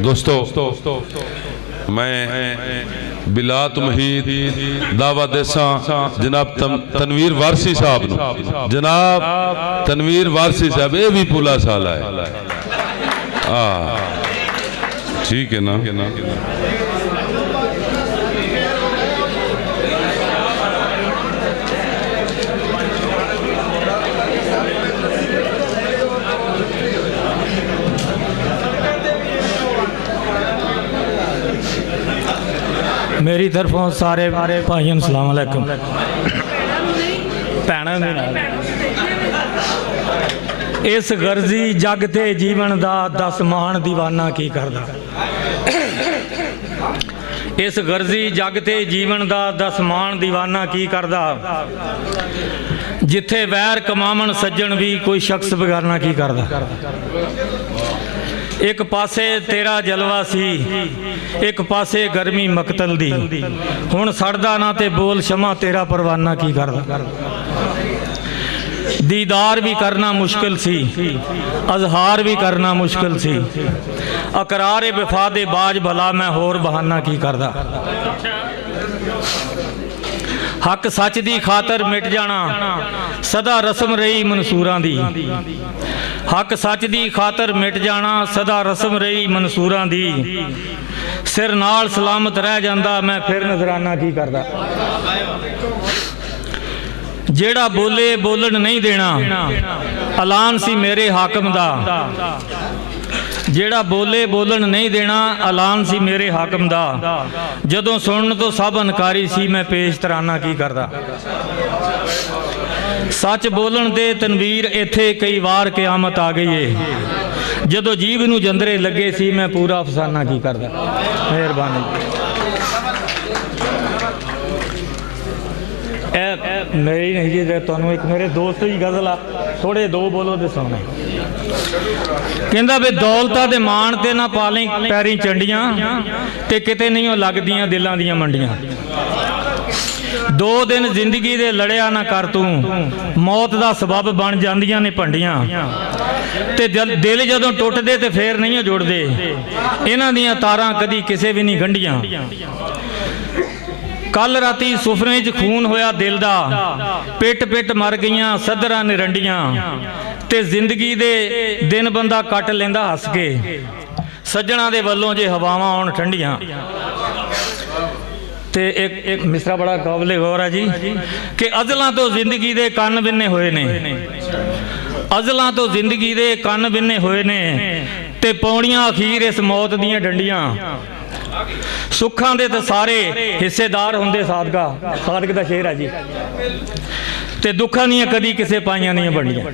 दोस्तों मैं बिलात मुहीद दावा देसा जनाब तनवीर वारसी साहब नूं, जनाब तनवीर वारसी साहब ये भी पुला साल है। ठीक है ना। मेरी तरफों सारे भाइयों सलाम अलैकुम। भैणों दे नाल इस गर्जी जग ते जीवन दा दस मान दीवाना की करदा। इस गर्जी जग ते जीवन दा दस मान दीवाना की करदा। जिथे वैर कमावन सज्जन भी कोई शख्स बिगाड़ना की करदा। एक पासे तेरा जलवा सी, एक पासे गर्मी मकतल दी। हुण सड़दा ना ते बोल शमा तेरा परवाना की करदा। दीदार भी करना मुश्किल सी, अजहार भी करना मुश्किल सी। अकरारे वफा दे बाज भला मैं होर बहाना की करदा। हक सच दी खातर मिट जाना सदा रस्म रही मंसूरां दी। हक सच दी खातर मिट जाना सदा रस्म रही मंसूरां दी। सिर नाल सलामत रह जांदा मैं फिर नजराना की करदा। जेड़ा बोले बोलन नहीं देना ऐलान सी मेरे हाकम दा। जेड़ा बोले बोलन नहीं देना ऐलान सी मेरे हाकम दा। जदों सुनन तो सब अनकारी सी मैं पेश तराना की करदा। सच बोलन दे तनवीर इत्थे कई वार क़यामत आ गई है। जदों जीव नूं जंदरे लगे सी मैं पूरा अफसाना की करदा। मेहरबानी। मेरी नहीं जी तुहानूं एक मेरे दोस्त की गज़ल आ थोड़े दो बोलो तो सुने। कहंदा वे दौलतां दे मान ते ना पालें पैरीं चंडियां ते किते नहीं लगदियां दिलां दियां मंडियां। दो दिन जिंदगी दे लड़िया ना कर तू मौत दा सबब बन जांदियां ने भंडियां। ते दिल जदों टुटदे ते फेर नहीं जुड़दे इन्हां दियां तारां कदी किसे भी नहीं गंढियां। कल राती सुफने च खून होया दिल दा पिट पिट मर गईयां सदरां निरंडियां। ते जिंदगी दे दिन बंदा कट लेंदा हस के सज्जणा दे वल्लों जे हवावां आउण ठंडियां। ते एक मिसरा बड़ा काबिले गौर है जी कि अजलां तो जिंदगी दे कन्न बिन्ने होए ने। अजलां तो जिंदगी दे कन्न बिन्ने होए ने ते पौड़ियां अखीर इस मौत दियां डंडियां। सुखां दे ते सारे हिस्सेदार होंदे सादका सादक दा शेर है जी ते दुखां दियां कदी किसे पाइयां नहीं बंडियां।